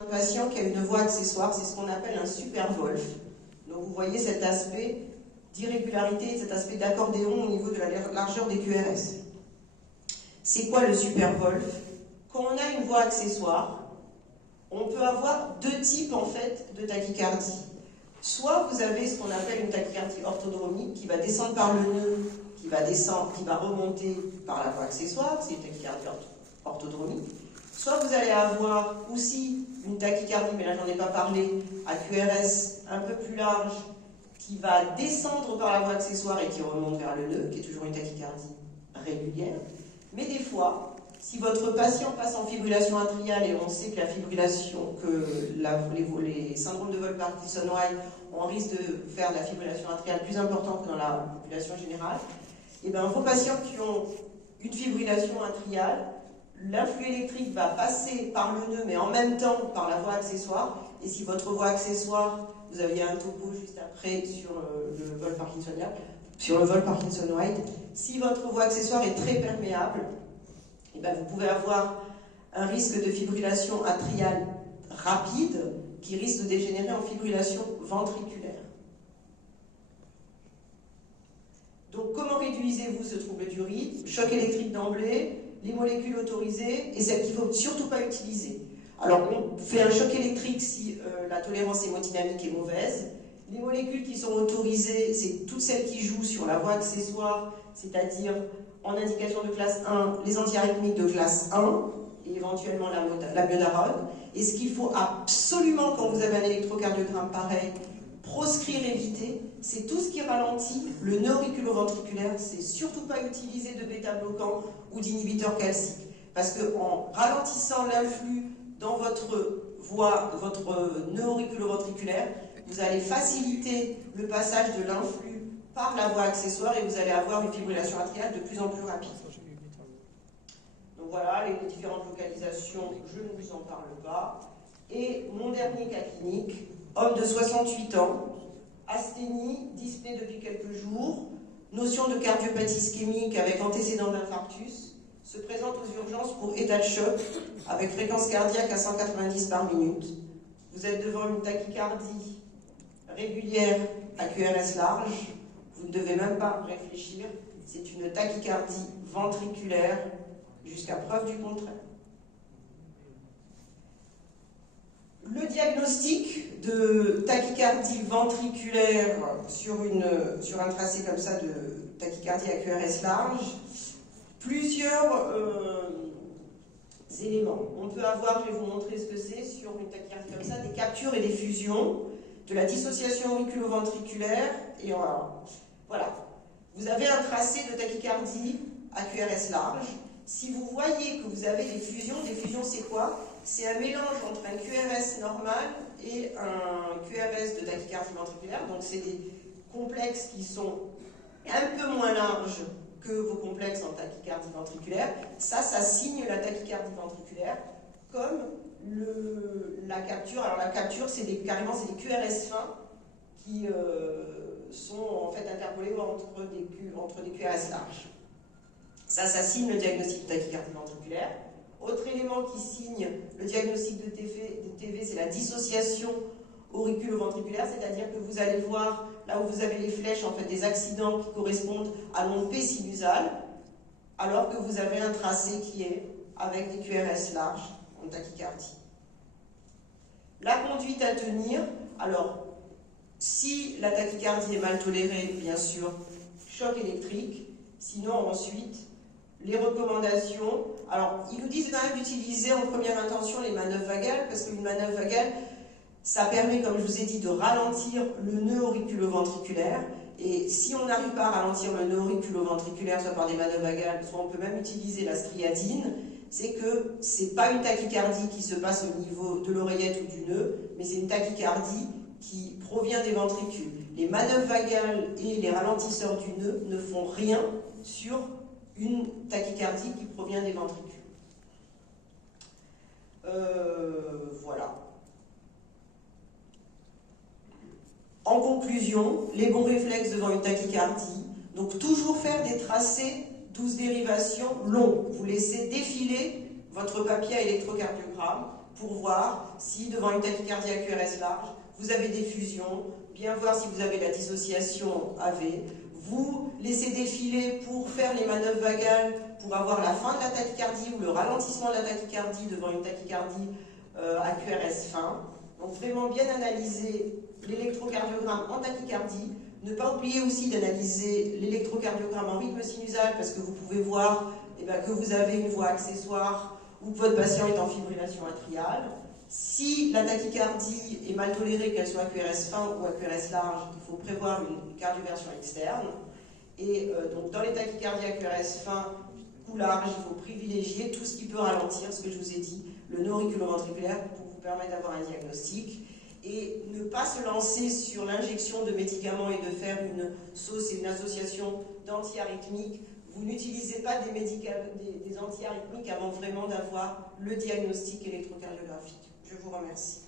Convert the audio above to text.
Un patient qui a une voie accessoire, c'est ce qu'on appelle un supervolf. Donc vous voyez cet aspect d'irrégularité, cet aspect d'accordéon au niveau de la largeur des QRS. C'est quoi le supervolf? Quand on a une voie accessoire, on peut avoir deux types en fait de tachycardie. Soit vous avez ce qu'on appelle une tachycardie orthodromique qui va descendre par le nœud, qui va remonter par la voie accessoire, c'est une tachycardie orthodromique. Soit vous allez avoir aussi une tachycardie, mais là j'en ai pas parlé, à QRS un peu plus large, qui va descendre par la voie accessoire et qui remonte vers le nœud, qui est toujours une tachycardie régulière. Mais des fois, si votre patient passe en fibrillation atriale, et on sait que la fibrillation, les syndromes de Wolff-Parkinson-White, on risque de faire de la fibrillation atriale plus importante que dans la population générale, et bien vos patients qui ont une fibrillation atriale, l'influx électrique va passer par le nœud, mais en même temps par la voie accessoire. Et si votre voie accessoire, vous aviez un topo juste après sur le Wolff-Parkinson-White, si votre voie accessoire est très perméable, et bien vous pouvez avoir un risque de fibrillation atriale rapide qui risque de dégénérer en fibrillation ventriculaire. Donc comment réduisez-vous ce trouble du rythme? Choc électrique d'emblée, les molécules autorisées et celles qu'il ne faut surtout pas utiliser. Alors on fait un choc électrique si la tolérance hémodynamique est mauvaise. Les molécules qui sont autorisées, c'est toutes celles qui jouent sur la voie accessoire, c'est-à-dire en indication de classe 1, les antiarythmiques de classe 1 et éventuellement la miodarone. Et ce qu'il faut absolument quand vous avez un électrocardiogramme pareil, proscrire, éviter, c'est tout ce qui ralentit le nœud auriculo-ventriculaire. C'est surtout pas utiliser de bêta-bloquants ou d'inhibiteurs calciques. Parce qu'en ralentissant l'influx dans votre voie, votre nœud auriculo-ventriculaire, vous allez faciliter le passage de l'influx par la voie accessoire et vous allez avoir une fibrillation atriale de plus en plus rapide. Donc voilà, les différentes localisations, je ne vous en parle pas. Et mon dernier cas clinique, homme de 68 ans, asthénie, dyspnée depuis quelques jours, notion de cardiopathie ischémique avec antécédent d'infarctus, se présente aux urgences pour état de choc avec fréquence cardiaque à 190 par minute. Vous êtes devant une tachycardie régulière à QRS large, vous ne devez même pas réfléchir, c'est une tachycardie ventriculaire jusqu'à preuve du contraire. Le diagnostic de tachycardie ventriculaire sur un tracé comme ça de tachycardie à QRS large, plusieurs éléments. On peut avoir, je vais vous montrer ce que c'est, sur une tachycardie comme ça, des captures et des fusions, de la dissociation auriculo-ventriculaire, et voilà. Vous avez un tracé de tachycardie à QRS large. Si vous voyez que vous avez des fusions c'est quoi? C'est un mélange entre un QRS normal et un QRS de tachycardie ventriculaire. Donc c'est des complexes qui sont un peu moins larges que vos complexes en tachycardie ventriculaire. Ça signe la tachycardie ventriculaire comme la capture. Alors la capture, c'est carrément des QRS fins qui sont en fait interpolés entre des QRS larges. Ça signe le diagnostic de tachycardie ventriculaire. Autre élément qui signe le diagnostic de TV, c'est la dissociation auriculo-ventriculaire, c'est-à-dire que vous allez voir, là où vous avez les flèches, en fait, des accidents qui correspondent à l'onde P sinusale, alors que vous avez un tracé qui est avec des QRS larges en tachycardie. La conduite à tenir, alors, si la tachycardie est mal tolérée, bien sûr, choc électrique, sinon ensuite, les recommandations, alors ils nous disent quand même d'utiliser en première intention les manœuvres vagales, parce qu'une manœuvre vagale, ça permet, comme je vous ai dit, de ralentir le nœud auriculo-ventriculaire, et si on n'arrive pas à ralentir le nœud auriculo-ventriculaire, soit par des manœuvres vagales, soit on peut même utiliser la striatine, c'est que c'est pas une tachycardie qui se passe au niveau de l'oreillette ou du nœud, mais c'est une tachycardie qui provient des ventricules. Les manœuvres vagales et les ralentisseurs du nœud ne font rien sur une tachycardie qui provient des ventricules. Voilà. En conclusion, les bons réflexes devant une tachycardie, donc toujours faire des tracés 12 dérivations longs. Vous laissez défiler votre papier à électrocardiogramme pour voir si devant une tachycardie à QRS large, vous avez des fusions, bien voir si vous avez la dissociation AV, vous laissez défiler pour faire les manœuvres vagales, pour avoir la fin de la tachycardie ou le ralentissement de la tachycardie devant une tachycardie à QRS fin. Donc vraiment bien analyser l'électrocardiogramme en tachycardie. Ne pas oublier aussi d'analyser l'électrocardiogramme en rythme sinusal parce que vous pouvez voir que vous avez une voie accessoire ou que votre patient est en fibrillation atriale. Si la tachycardie est mal tolérée, qu'elle soit à QRS fin ou à QRS large, il faut prévoir une cardioversion externe. Et donc dans les tachycardies à QRS fin ou large, il faut privilégier tout ce qui peut ralentir, ce que je vous ai dit, le nœud auriculoventriculaire pour vous permettre d'avoir un diagnostic. Et ne pas se lancer sur l'injection de médicaments et de faire une sauce et une association d'antiarythmiques. Vous n'utilisez pas des antiarythmiques avant vraiment d'avoir le diagnostic électrocardiographique. Je vous remercie.